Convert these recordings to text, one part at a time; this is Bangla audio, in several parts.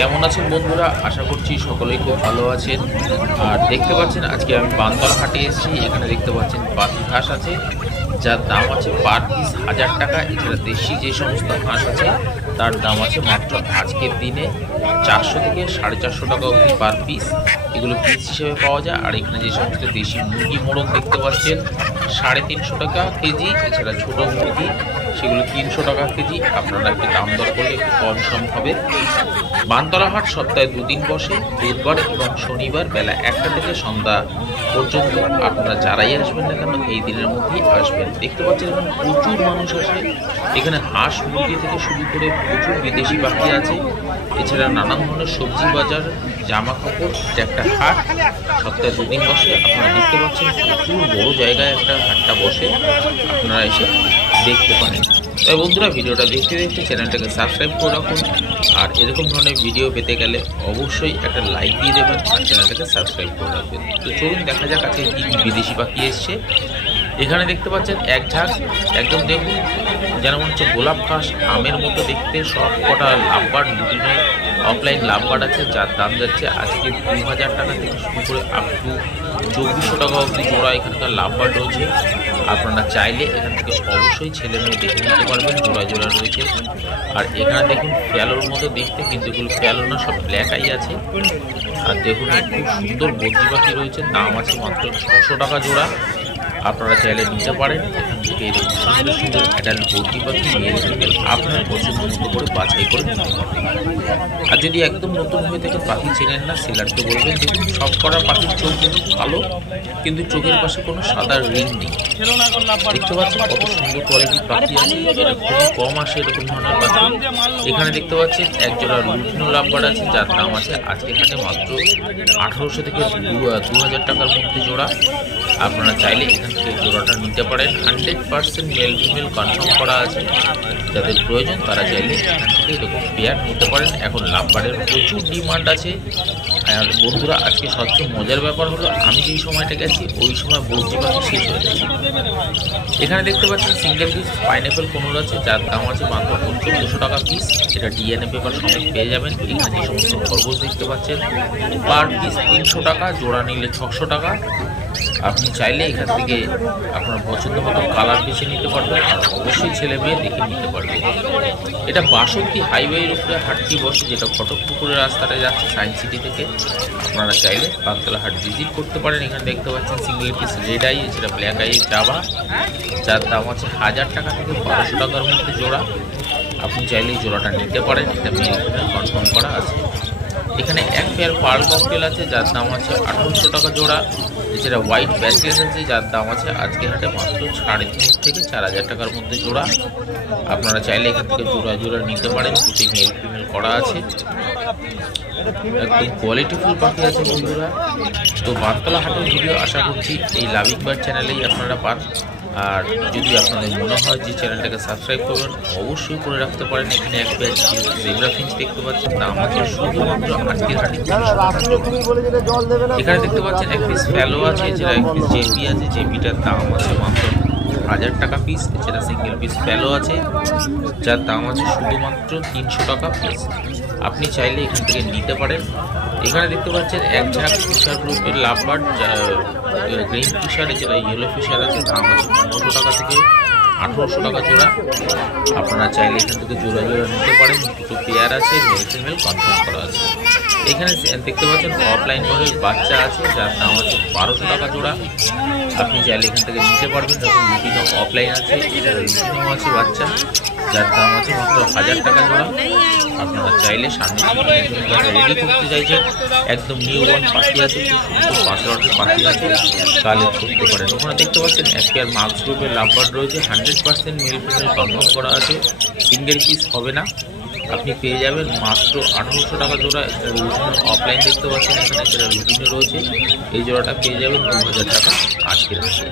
কেমন আছেন বন্ধুরা? আশা করছি সকলেই খুব ভালো আছেন। আর দেখতে পাচ্ছেন আজকে আমি বানতলা হাটে এসেছি। এখানে দেখতে পাচ্ছেন পাতি হাঁস আছে, যার দাম আছে পার পিস 1000 টাকা। এছাড়া দেশি যে সমস্ত হাঁস আছে তার দাম আছে মাত্র আজকের দিনে 400 থেকে 450 টাকা অবধি পার পিস। এগুলো পিস হিসেবে পাওয়া যায়। আর এখানে যে সমস্ত দেশি মুরগি মোরগ দেখতে পাচ্ছেন 350 টাকা কেজি। এছাড়া ছোটো মুরগি সেগুলো 300 টাকা কেজি। আপনারা একটু দাম দর করলে একটু কম সম হবে। বানতলা হাট সপ্তাহে 2 দিন বসে, বুধবার এবং শনিবার বেলা 1টা থেকে সন্ধ্যা পর্যন্ত। আপনারা যারাই আসবেন না কেন এই দিনের মধ্যেই আসবেন। দেখতে পাচ্ছেন এখানে প্রচুর মানুষ আসে। এখানে হাঁস মুরগি থেকে শুরু করে প্রচুর বিদেশি পাখি আছে। এছাড়া নানান ধরনের সবজি বাজার, জামা কাপড়। এটা একটা হাট, সপ্তাহে 2 দিন বসে। আপনারা দেখতে পাচ্ছেন প্রচুর বড় জায়গায় একটা হাটটা বসে, আপনারা এসে দেখতে পারেন। তাই বন্ধুরা, ভিডিওটা দেখতে দেখতে চ্যানেলটাকে সাবস্ক্রাইব করে রাখুন। আর এরকম ধরনের ভিডিও পেতে গেলে অবশ্যই একটা লাইক দিয়ে দেবেন আর চ্যানেলটাকে সাবস্ক্রাইব করে রাখবেন। তো চলুন দেখা যাক আজকে কী কী বিদেশি পাখি এসছে। এখানে দেখতে পাচ্ছেন এক ঝাঁক, একদম দেখুন যেন মনে হচ্ছে গোলাপ ঘাস আমের মতো দেখতে। সব কটা লাভবার্ড, বিভিন্ন অফলাইন লাভবার্ড আছে, যার দাম যাচ্ছে আজকে 2000 টাকা থেকে শুরু করে আপ টু 2400 টাকা অবধি জোড়া এখানকার লাভবার্ড রয়েছে। আপনারা চাইলে এখান থেকে অবশ্যই ছেলে মেয়ে দেখে নিতে পারবেন, জোড়া জোড়া রয়েছে। আর এখানে দেখুন ফ্যালোর মতো দেখতে, কিন্তু এগুলো ফ্যালো না, সব ব্ল্যাক আই আছে। আর দেখুন খুব সুন্দর বদ্রি পাখি রয়েছে, দাম আছে মাত্র 600 টাকা জোড়া। আপনারা চাইলে নিতে পারেন। এখান থেকে সুন্দর সুন্দর অ্যাডাল্ট বদ্রি পাখি মেল ফিমেল আপনার পছন্দ মতো করে বাছাই করে নিতে পারবেন। আর যদি একদম নতুন হয়ে থাকে, পাখি চেনেন না, সেলারকে বলবেন দেখুন সব করা পাখির চোখ কিন্তু ভালো, কিন্তু চোখের পাশে কোনো সাদা রিং নেই। দেখতে পাচ্ছেন কত সুন্দর কোয়ালিটির পাখি আছে। এটা খুবই কম আসে এরকম ধরনের পাখি। এখানে দেখতে পাচ্ছেন এক জোড়া লুটিনো লাভবার্ড আছে, যার দাম আছে আজকে হাটে মাত্র 1800 থেকে 2000 টাকার মধ্যে জোড়া। আপনারা চাইলে এখান থেকে জোড়াটা নিতে পারেন। 100% মেল ফিমেল কনফার্ম করা আছে। যাদের প্রয়োজন তারা চাইলে এখান থেকে এরকম পেয়ার নিতে পারেন। এখন লাভবার্ডের প্রচুর ডিমান্ড আছে। আর বন্ধুরা, আজকে সবচেয়ে মজার ব্যাপার হলো আমি যেই সময়টা গেছি ওই সময় বদ্রি পাখি শেষ হয়ে গেছে। এখানে দেখতে পাচ্ছেন সিঙ্গেল পিস পাইনঅ্যাপল কোনোর আছে, যার দাম আছে মাত্র 1400 টাকা পিস। এটা ডিএনএ পেপার সমেত পেয়ে যাবেন। এখানে যে সমস্ত খরগোশ দেখতে পাচ্ছেন পার পিস 300 টাকা, জোড়া নিলে 600 টাকা। আপনি চাইলে এখান থেকে আপনার পছন্দ মতো কালার বেছে নিতে পারবেন। আর অবশ্যই ছেলে মেয়ে দেখে নিতে পারবেন। এটা বাসন্তী হাইওয়ের উপরে হাটটি বসে, যেটা ফটকপুকুরের রাস্তাটা যাচ্ছে সায়েন্স সিটি থেকে। আপনারা চাইলে বানতলা হাট ভিজিট করতে পারেন। এখানে দেখতে পাচ্ছেন সিঙ্গেল পিস রেড আই, এছাড়া ব্ল্যাক আই জাবা, যার দাম আছে 1000 টাকা থেকে 1200 টাকার মধ্যে জোড়া। আপনি চাইলে এই জোড়াটা নিতে পারেন। এটা মেল ফিমেল কনফার্ম করা আছে। এখানে এক পেয়ার পার্ল ককটেল আছে, যার দাম আছে 1800 টাকা জোড়া। এছাড়া হোয়াইট ব্যাসলেস আছে, যার দাম আছে আজকে হাটে মাত্র 3.5 থেকে 4000 টাকার মধ্যে জোড়া। আপনারা চাইলে এখান থেকে জোড়া জোড়া নিতে পারেন। দুটি মেল ফিমেল করা আছে, একদম কোয়ালিটিফুল পাখি আছে বন্ধুরা। তো বানতলা হাটের ভিডিও আশা করছি এই লাভিং বার্ড চ্যানেলেই আপনারা পান। আর যদি আপনাদের মনে হয় যে চ্যানেলটাকে সাবস্ক্রাইব করবেন, অবশ্যই করে রাখতে পারেন। এখানে এক পেয়ার জেব্রা ফিঞ্চ দেখতে পাচ্ছেন, দাম আছে শুধুমাত্র আজকের হাটে 300 টাকা। এখানে দেখতে পাচ্ছেন এক পিস ফ্যালো আছে, এছাড়া এক পিস জেপি আছে। জেপিটার দাম আছে মাত্র 1000 টাকা পিস। এছাড়া সিঙ্গেল পিস ফ্যালো আছে, যার দাম আছে শুধুমাত্র 300 টাকা পিস। আপনি চাইলে এখান থেকে নিতে পারেন। এখানে দেখতে পাচ্ছেন এক ঝাঁক ফিশার গ্রুপের লাভবার্ড, গ্রিন ফিশার, এছাড়া ইয়েলো ফিশার আছে, দাম আছে 1500 টাকা থেকে 1800 টাকা জোড়া। আপনারা চাইলে এখান থেকে জোড়া জোড়া নিতে পারেন। দুটো পেয়ার আছে, মেল ফিমেল কনফার্ম করা আছে। এখানে দেখতে পাচ্ছেন অফলাইন ঘরের বাচ্চা আছে, যার দাম আছে 1200 টাকা জোড়া। আপনি চাইলে এখান থেকে নিতে পারবেন। যখন লুটিনো অফলাইন আছে, এছাড়া লুটিনো আছে বাচ্চা, যার দাম আছে মাত্র 1000 টাকা জোড়া। আপনারা চাইলে সামনে রেডি করতে চাইছেন, একদম নিউ বর্ন পাখি আছে, খুব সুন্দর পাতলাটের পাখি আছে, কালেক্ট করতে পারেন। ওখানে দেখতে পাচ্ছেন এক পেয়ার মার্কস গ্রুপের লাভবার্ড রয়েছে, 100% মেল ফিমেল কনফার্ম করা আছে। সিঙ্গেল পিস হবে না, আপনি পেয়ে যাবেন মাত্র 1800 টাকা জোড়া। লুটিনো অফলাইন দেখতে পাচ্ছেন এখানে, যেটা লুটিনো রয়েছে, এই জোড়াটা পেয়ে যাবেন 2000 টাকা আজকের হাটে।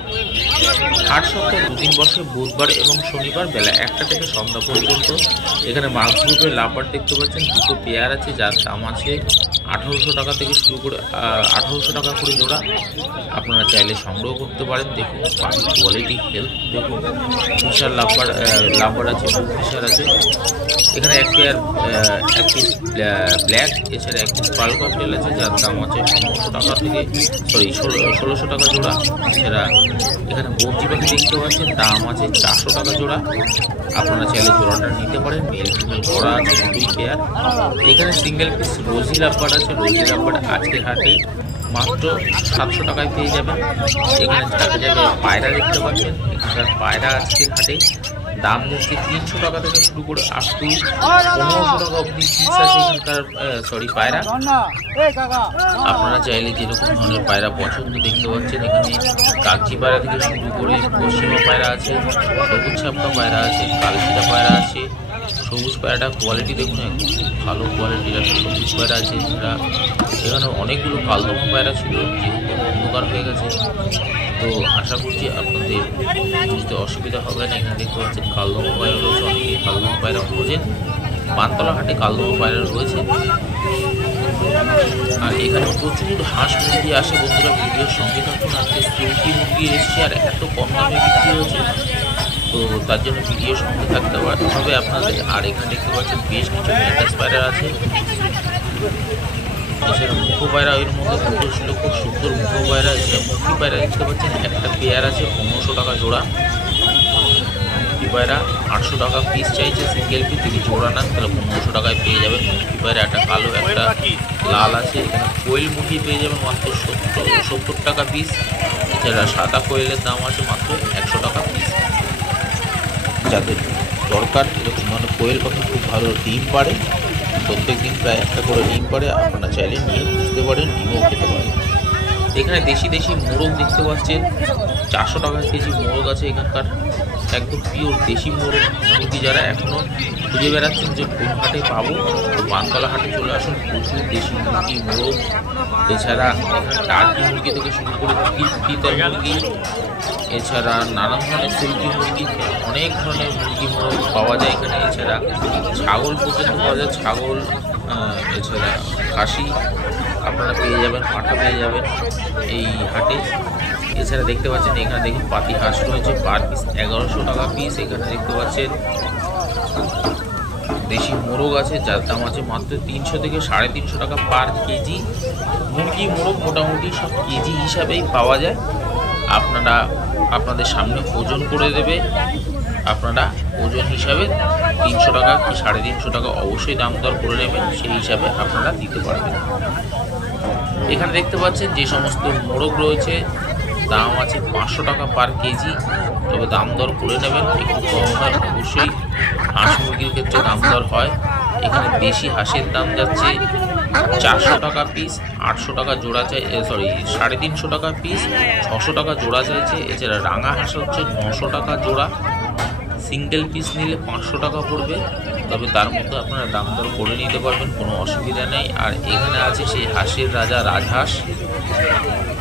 হাট সপ্তাহে 2 দিন বসে, বুধবার এবং শনিবার বেলা 1টা থেকে সন্ধ্যা পর্যন্ত। এখানে মার্কস গ্রুপের লাভবার্ড দেখতে পাচ্ছেন, দুটো পেয়ার আছে, যার দাম আছে 1800 টাকা থেকে শুরু করে 1800 টাকা করে জোড়া। আপনারা চাইলে সংগ্রহ করতে পারেন। দেখুন পাখির কোয়ালিটি, হেলথ দেখুন। ফিশার লাভবার্ড আছে, ফিশার আছে। এখানে এক পিস ব্ল্যাক, এছাড়া এক পিস পার্ল ককটেল আছে যার দাম আছে 1500 টাকা থেকে 1600 টাকা জোড়া। এছাড়া এখানে বর্জি পাখি দেখতে পাচ্ছেন, দাম আছে 400 টাকা জোড়া। আপনারা চাইলে জোড়াটা নিতে পারেন, মেল ফিমেল করা আছে 2 পেয়ার। এখানে সিঙ্গেল পিস রোজি লাভবার্ড আছে, রোজি লাভবার্ড আজকে হাটে মাত্র 700 টাকায় পেয়ে যাবেন। এখানে জায়গায় জায়গায় পায়রা দেখতে পাচ্ছেন, এখানকার পায়রা আজকের হাটে দাম যাচ্ছে 300 টাকা থেকে শুরু করে আপ টু 1500 টাকা অবধি পিস আছে এখানকার পায়রা। আপনারা চাইলে যেরকম ধরনের পায়রা পছন্দ দেখতে পাচ্ছেন, এখানে কাগজি পায়রা থেকে শুরু করে পশ্চিমা পায়রা আছে, সবুজ ছাপটা পায়রা আছে, কালশিরা পায়রা আছে। সবুজ পায়রাটা কোয়ালিটি দেখুন, একদম খুব ভালো কোয়ালিটির একটা সবুজ পায়রা আছে। এছাড়া এখানে অনেকগুলো কালদমা পায়রা ছিল, যেহেতু অন্ধকার হয়ে গেছে, তো আশা করছি আপনাদের বুঝতে অসুবিধা হবে না। এখানে দেখতে পাচ্ছেন কালদমা পায়রা রয়েছে, অনেকে কালদমা পায়রা খোঁজেন, বানতলা হাটে কালদমা পায়রা রয়েছে। আর এখানে প্রচুর হাঁস মুরগি আসে বন্ধুরা, ভিডিওর সঙ্গে থাকুন। আজকে 30 মুরগি এসছে আর এত কম দামে বিক্রি হচ্ছে, তো তার জন্য ভিডিওর সঙ্গে থাকতে হবে আপনাদের। আর এখানে দেখতে পাচ্ছেন বেশ কিছু ম্যাটাস পায়রা আছে, এছাড়া মুখো পায়রা এর মধ্যে সুন্দর ছিল, খুব সুন্দর মুখো পায়রা। এছাড়া মুখি পায়রা দেখতে পাচ্ছেন একটা পেয়ার আছে 1500 টাকা জোড়া। মুখি পায়রা 800 টাকা পিস চাইছে, সিঙ্গেল পিস যদি জোড়া নেন তাহলে 1500 টাকায় পেয়ে যাবেন। মুখি পায়রা একটা কালো একটা লাল আছে। এখানে কোয়েল মুরগি পেয়ে যাবেন মাত্র 70 টাকা পিস। এছাড়া সাদা কোয়েলের দাম আছে মাত্র 100 টাকা পিস। যাদের দরকার এরকম ধরনের কোয়েল পাখি খুব ভালো ডিম পাড়ে, প্রত্যেক দিন প্রায় একটা করে ডিম পাড়ে, আপনারা চাইলে নিয়ে বুঝতে পারেন, ডিমও খেতে পারেন। এখানে দেশি মোরগ দেখতে পাচ্ছেন, 400 টাকা কেজি মোরগ আছে এখানকার, একদম পিওর দেশি মোরগ মুরগি। যারা এখনও খুঁজে বেড়াচ্ছেন যে কোন হাটে পাবো, তো বানতলা হাটে চলে আসুন, প্রচুর দেশি মুরগি মোরগ। এছাড়া এখানে টার্কি মুরগি থেকে শুরু করে তিতার মুরগি, এছাড়া নানান ধরনের সিল্কি মুরগি, অনেক ধরনের মুরগি মোরগ পাওয়া যায় এখানে। এছাড়া ছাগল পর্যন্ত পাওয়া যায়, ছাগল, এছাড়া খাসি আপনারা পেয়ে যাবেন, পাঁঠা পেয়ে যাবেন এই হাটে। এছাড়া দেখতে পাচ্ছেন এখানে দেখুন পাতি হাঁস রয়েছে, পার পিস 1100 টাকা পিস। এখানে দেখতে পাচ্ছেন দেশি মোরগ আছে যার দাম আছে মাত্র 300 থেকে 350 টাকা পার কেজি। মুরগি মোরগ মোটামুটি সব কেজি হিসাবেই পাওয়া যায়, আপনারা আপনাদের সামনে ওজন করে দেবে, আপনারা ওজন হিসাবে 300 টাকা কি 350 টাকা অবশ্যই দাম দর করে নেবেন, সেই হিসাবে আপনারা দিতে পারবেন। এখানে দেখতে পাচ্ছেন যে সমস্ত মোরগ রয়েছে দাম আছে 500 টাকা পার কেজি, তবে দাম দর করে নেবেন, একটু কম হয় অবশ্যই। হাঁস মুরগির ক্ষেত্রে দাম দর হয়। এখানে দেশি হাঁসের দাম যাচ্ছে 400 টাকা পিস, 800 টাকা জোড়া চাই, 350 টাকা পিস, 600 টাকা জোড়া চাইছে। এছাড়া রাঙা হাঁস হচ্ছে 900 টাকা জোড়া, সিঙ্গেল পিস নিলে 500 টাকা পড়বে, তবে তার মধ্যে আপনারা দাম দর করে নিতে পারবেন, কোনো অসুবিধা নেই। আর এখানে আছে সেই হাঁসের রাজা রাজহাঁস,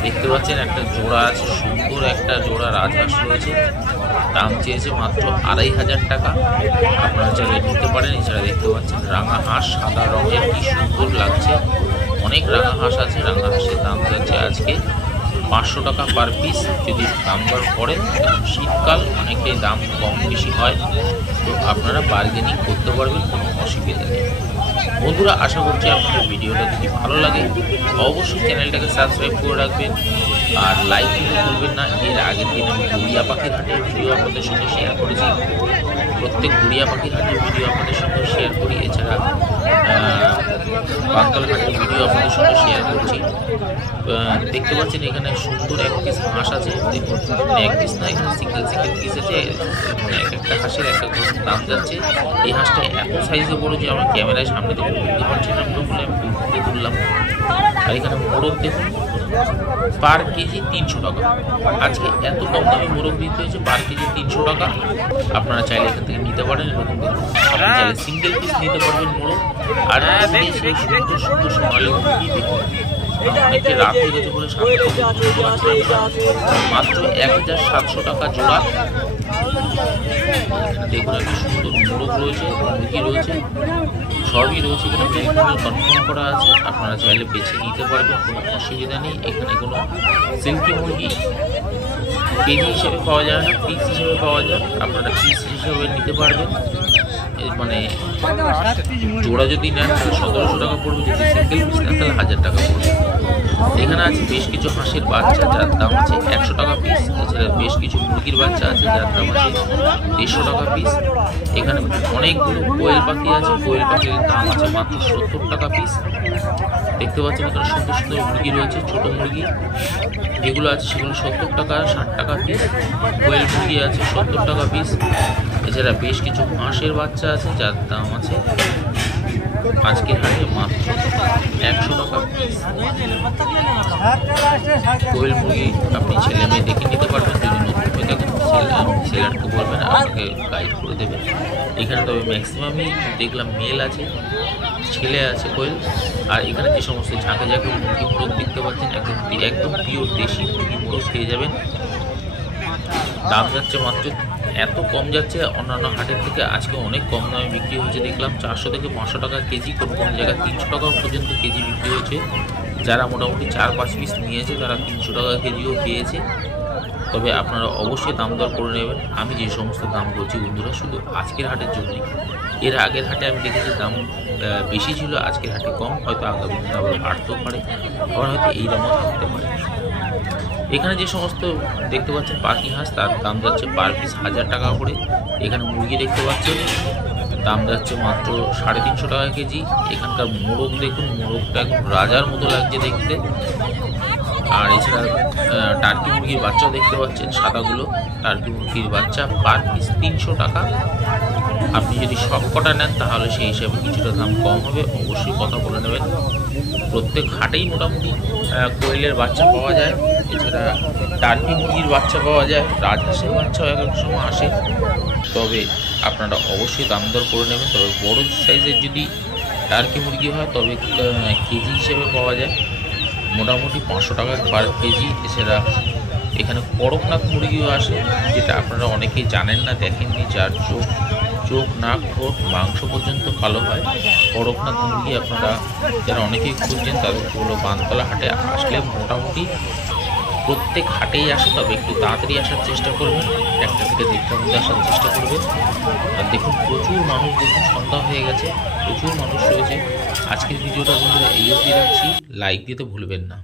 দেখতে পাচ্ছেন একটা জোড়া আছে, সুন্দর একটা জোড়া রাজহাঁস রয়েছে, দাম চেয়েছে মাত্র 2500 টাকা, আপনারা চাইলে নিতে পারেন। এছাড়া দেখতে পাচ্ছেন রাঙা হাঁস, সাদা রঙের, কি সুন্দর লাগছে, অনেক রাঙা হাঁস আছে। রাঙা হাঁসের দাম যাচ্ছে আজকে 500 টাকা পার পিস। যদি দাম দর করেন, শীতকাল অনেকটাই দাম কম বেশি হয়, তো আপনারা বার্গেনিং করতে পারবেন, কোনো অসুবিধা নেই। বন্ধুরা আশা করছি আপনাদের ভিডিওটা যদি ভালো লাগে অবশ্যই চ্যানেলটাকে সাবস্ক্রাইব করে রাখবেন আর লাইক দিতে ভুলবেন না। এর আগের দিন আমি গড়িয়া পাখির হাটের ভিডিও আপনাদের সঙ্গে শেয়ার করেছি, প্রত্যেক গড়িয়া পাখির হাটের ভিডিও আপনাদের সঙ্গে শেয়ার করি। এছাড়া বানতলা হাটের ভিডিও আপনাদের সঙ্গে শেয়ার করছি। দেখতে পাচ্ছেন এখানে সুন্দর এক পিস হাঁস আছে, দেখুন এক পিস না, এখানে সিঙ্গেল পিস আছে, মানে এক একটা হাঁসের এক এক দাম যাচ্ছে। এই হাঁসটা এত সাইজে বড় যে আমরা ক্যামেরায় সামনে থেকে বুঝতে পারছি না, বলে আমি তুললাম। আর এখানে মোরগ দেখুন পার কেজি 300 টাকা, আজকে এত কম দামে মোরগ দিতে হয়েছে, পার কেজি 300 টাকা। আপনারা চাইলে এখান থেকে নিতে পারেন, এরকম দেখুন আপনি চাইলে সিঙ্গেল পিস নিতে পারবেন মোরগ। আর সেই সুন্দর সুন্দর সোনালি মুরগি দেখুন, অনেকে রাত হয়ে গেছে বলে মাত্র 1700 টাকা জোড়া। দেখুন একটা সুন্দর মোরগ রয়েছে, মুরগি রয়েছে, সবই রয়েছে, এখানে কনফার্ম করা আছে, আপনারা চাইলে বেছে নিতে পারবেন, কোনো অসুবিধা নেই। এখানে কোনো সিল্কি মুরগি কেজি হিসেবে পাওয়া যায় না, পিস হিসেবে পাওয়া যায়, আপনারা পিস হিসেবে নিতে পারবেন। মানে জোড়া যদি নেন তাহলে 1700 টাকা পড়বে, যদি সিঙ্গেল পিস নেন তাহলে 1000 টাকা পড়বে। এখানে আছে বেশ কিছু হাঁসের বাচ্চা যার দাম আছে 100 টাকা পিস। এছাড়া বেশ কিছু মুরগির বাচ্চা আছে যার দাম আছে 150 টাকা পিস। এখানে অনেকগুলো কোয়েল পাখি আছে, কোয়েল পাখির দাম আছে মাত্র 70 টাকা পিস। দেখতে পাচ্ছেন এখানে সুন্দর সুন্দর মুরগি রয়েছে, ছোট মুরগি যেগুলো আছে সেগুলো 70 টাকা 60 টাকা পিস। কোয়েল মুরগি আছে 70 টাকা পিস। এছাড়া বেশ কিছু হাঁসের বাচ্চা আছে যার দাম আছে আজকের হাটে মাত্র 100 টাকা পিস। কোয়েল মুরগি আপনি ছেলে মেয়ে দেখে নিতে পারবেন, যদি নতুন হয়ে থাকেন সেলারকে বলবেন আপনাকে গাইড করে দেবে। এখানে তবে ম্যাক্সিমামই দেখলাম মেল আছে, ছেলে আছে কোয়েল। আর এখানে যে সমস্ত ঝাঁকে ঝাঁকে মুরগি মোরগ দেখতে পাচ্ছেন একদম পিওর দেশি মুরগি মোরগ পেয়ে যাবেন। দাম যাচ্ছে মাত্র এত কম যাচ্ছে অন্যান্য হাটের থেকে, আজকে অনেক কম দামে বিক্রি হচ্ছে দেখলাম। 400 থেকে 500 টাকা কেজি, কোনো কোনো জায়গায় 300 টাকা পর্যন্ত কেজি বিক্রি হচ্ছে। যারা মোটামুটি 4-5 পিস নিয়েছে তারা 300 টাকা কেজিও পেয়েছে। তবে আপনারা অবশ্যই দাম দর করে নেবেন। আমি যে সমস্ত দাম বলছি বন্ধুরা শুধু আজকের হাটের জন্যই। এর আগের হাটে আমি দেখেছি দাম বেশি ছিল, আজকের হাটে কম, হয়তো আগামী দিনে আবার বাড়তেও পারে, আবার হয়তো এই দামও থাকতে পারে। এখানে যে সমস্ত দেখতে পাচ্ছেন পাখি হাঁস তার দাম যাচ্ছে পার পিস 1000 টাকা করে। এখানে মুরগি দেখতে পাচ্ছেন দাম যাচ্ছে মাত্র 350 টাকা কেজি। এখানকার মোরগ দেখুন, মোরগটা একদম রাজার মতো লাগছে দেখতে। আর এছাড়া টার্কি মুরগির বাচ্চাও দেখতে পাচ্ছেন, সাদাগুলো টার্কি মুরগির বাচ্চা পার পিস 300 টাকা। আপনি যদি সব কটা নেন তাহলে সেই হিসাবে কিছুটা দাম কম হবে, অবশ্যই কথা বলে নেবেন। প্রত্যেক হাটেই মোটামুটি কোয়েলের বাচ্চা পাওয়া যায়, এছাড়া টার্কি মুরগির বাচ্চা পাওয়া যায়, রাজহাঁসের বাচ্চাও এক এক সময় আসে। তবে আপনারা অবশ্যই দাম দর করে নেবেন। তবে বড় সাইজের যদি টার্কি মুরগি হয় তবে কেজি হিসেবে পাওয়া যায় মোটামুটি 500 টাকা পার কেজি। এছাড়া এখানে করকনাথ মুরগিও আসে, যেটা আপনারা অনেকেই জানেন না, দেখেননি, যার চোখ নাক ঠোঁট মাংস পর্যন্ত কালো হয়। করকনাথ মুরগি আপনারা যারা অনেকেই খুঁজছেন তাদের বলো বানতলা হাটে আসলে মোটামুটি প্রত্যেক হাটেই আসে, তবে একটু তাড়াতাড়ি আসার চেষ্টা করবেন, 1টা থেকে 1:30টার মধ্যে আসার চেষ্টা করবেন। আর দেখুন প্রচুর মানুষ, দেখুন সন্ধ্যা হয়ে গেছে, প্রচুর মানুষ রয়েছে। আজকের ভিডিওটা বন্ধুরা এই অবধি রাখছি, লাইক দিতে ভুলবেন না।